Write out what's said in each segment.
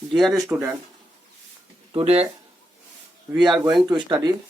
Dear student, today we are going to study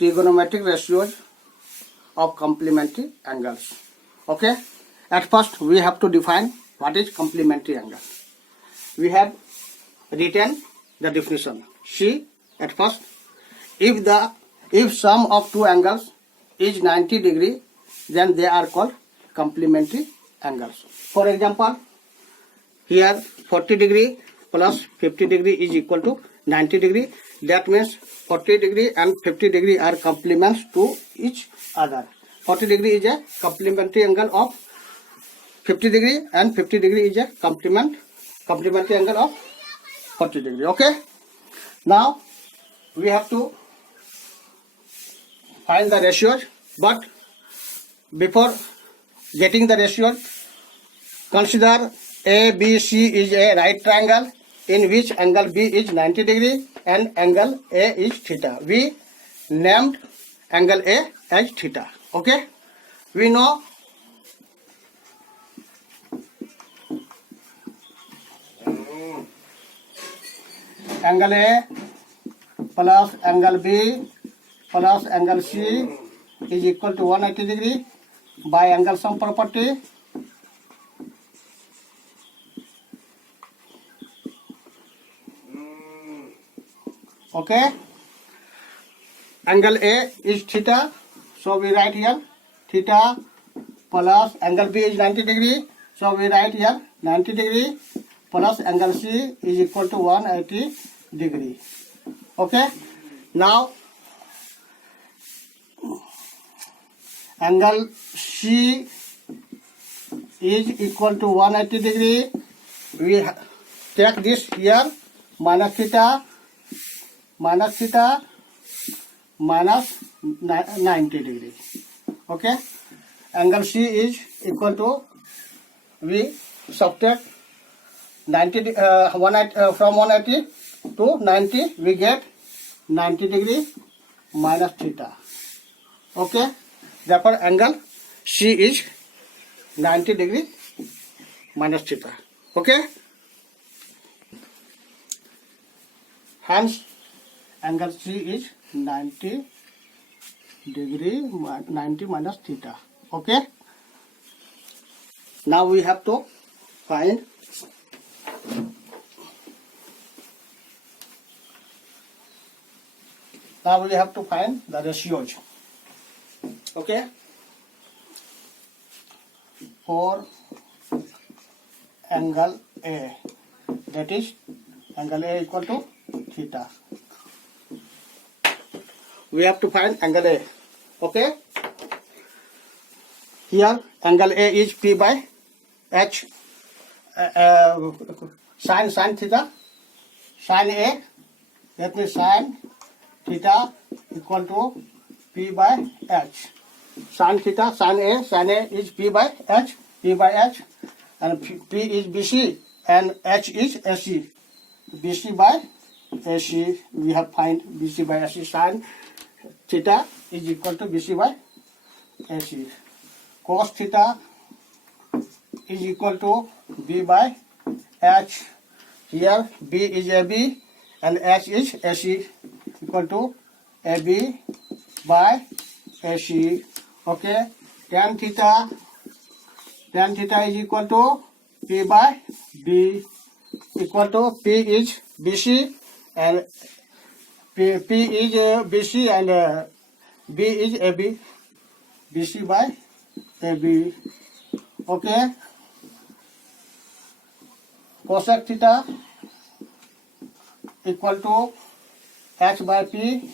trigonometric ratios of complementary angles. Okay, at first we have to define what is complementary angle. We have written the definition. See, at first, if sum of two angles is 90 degree, then they are called complementary angles. For example, here 40 degree plus 50 degree is equal to 90 degree. That means 40 degree and 50 degree are complements to each other. 40 degree is a complementary angle of 50 degree and 50 degree is a complementary angle of 40 degree. Okay. Now we have to find the ratios, but before getting the ratios, consider ABC is a right triangle in which angle B is 90 degree and angle A is theta. We named angle A as theta. Okay. We know angle A plus angle B plus angle C is equal to 180 degree by angle sum property. Okay, angle A is theta, so we write here theta plus angle B is 90 degree, so we write here 90 degree plus angle C is equal to 180 degree. Okay, now angle C is equal to 180 degree. We take this here minus theta minus 90 degree. Okay, angle C is equal to, we subtract 90 from 180 to 90, we get 90 degree minus theta. Okay, therefore angle C is 90 degree minus theta. Okay, hence angle C is 90 degree 90 minus theta. Okay, now we have to find the ratios. Okay, for angle A, that is angle A equal to theta. We have to find angle A. Okay, here angle A is P by H, sin theta, sin A, that means sin theta equal to P by H. Sin theta, sin A is P by H, and P is BC and H is AC. BC by AC, we have find BC by AC. Sin theta is equal to BC by AC. Cos theta is equal to B by H. Here B is AB and H is AC, equal to AB by AC. Okay, tan theta is equal to P by B, equal to P is BC and P is BC and B is AB, BC by AB. Okay, cosec theta equal to H by P.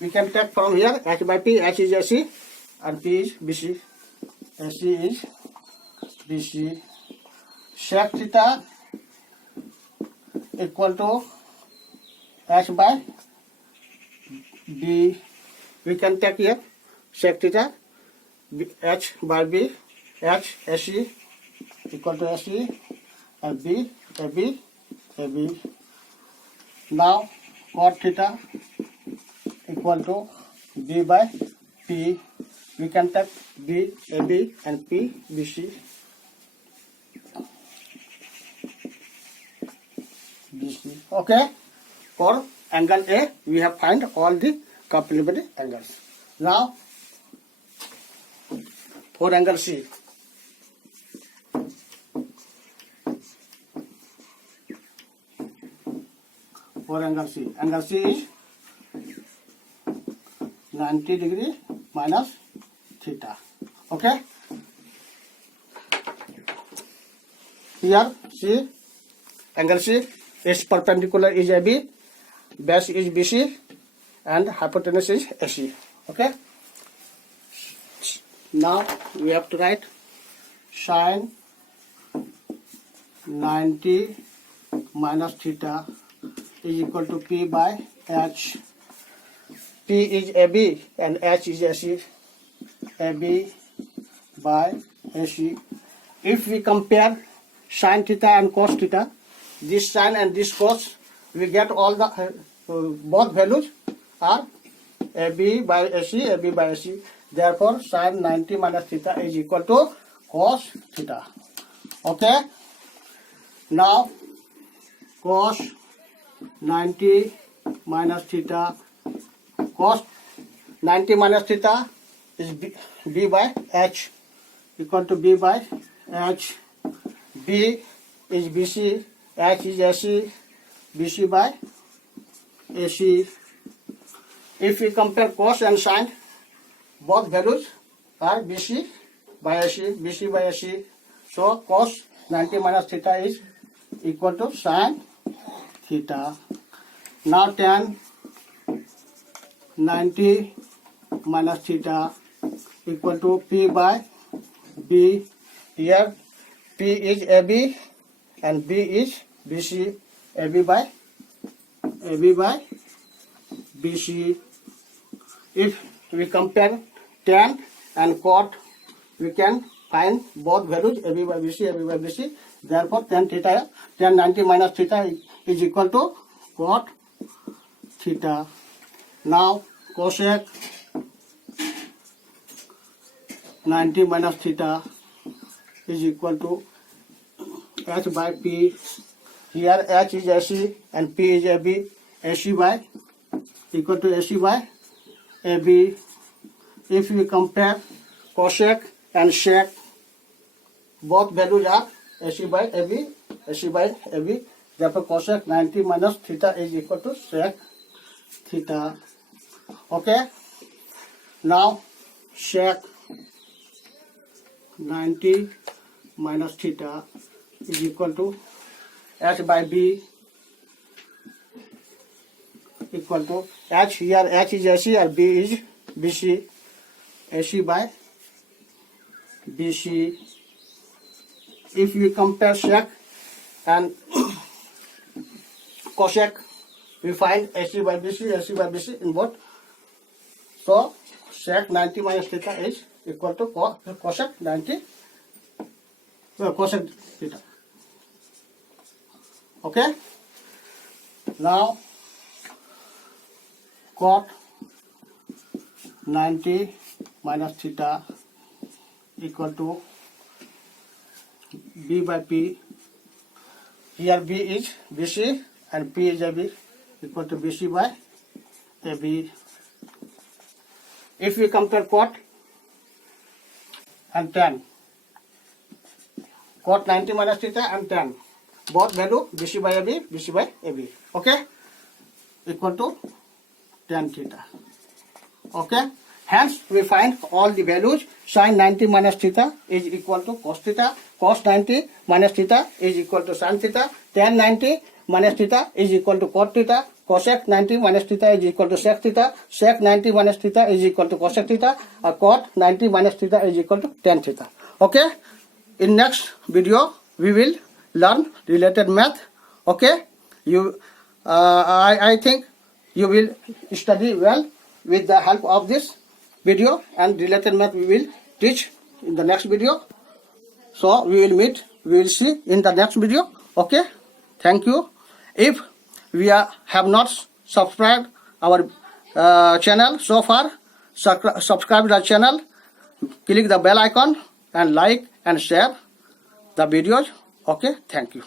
We can take from here H by P. H is AC and P is BC. AC is BC. Sec theta equal to H by B. We can take here sec theta H by B, H AC equal to AC and B AB. Now cot theta equal to B by P. We can take B AB and P BC. Okay, for angle A, we have find all the complementary angles. Now, for angle C. For angle C is 90 degree minus theta. Okay. Here, see, angle C is perpendicular is AB, base is BC, and hypotenuse is AC. Okay. Now we have to write sine 90 minus theta is equal to P by H. P is AB and H is AC. AB by AC. If we compare sin theta and cos theta, this sin and this cos, we get all the both values are AB by AC, AB by AC. Therefore, sin 90 minus theta is equal to cos theta. Okay. Now, cos 90 minus theta, cos 90 minus theta is B by H equal to B by H. B is BC, H is AC, BC by AC. If we compare cos and sin, both values are BC by AC, BC by AC. So cos 90 minus theta is equal to sin theta. Now tan 90 minus theta equal to P by B. Here P is AB and B is BC. AB by BC. If we compare tan and cot, we can find both values AB by BC, AB by BC. Therefore, tan 90 minus theta is equal to cot theta. Now, cosec 90 minus theta is equal to H by P. Here H is AC and P is AB. AC by equal to AC by AB. If we compare cosec and sec, both values are AC by AB, AC by AB. Therefore, cosec 90 minus theta is equal to sec theta. Okay. Now, sec 90 minus theta is equal to H by B equal to H. Here H is AC and B is BC. AC by BC. If we compare sec and cosec, we find AC by BC, AC by BC in both. So sec 90 minus theta is equal to cosec 90 cosec theta. Okay. Now cot 90 minus theta equal to B by P. Here B is BC and P is AB equal to BC by AB. If we compare cot and tan, cot 90 minus theta and tan, both value BC by AB, BC by AB. Okay, equal to tan theta. Okay, hence we find all the values. Sin 90 minus theta is equal to cos theta, cos 90 minus theta is equal to sin theta, tan 90 minus theta is equal to cot theta, cosec 90 minus theta is equal to sec theta, sec 90 minus theta is equal to cosec theta, or cot 90 minus theta is equal to tan theta. Okay, in next video we will learn related math. Okay, I think you will study well with the help of this video, and related math we will teach in the next video. So we will see in the next video. Okay, thank you. If we have not subscribed our channel so far, subscribe the channel, click the bell icon and like and share the videos. Okay, thank you.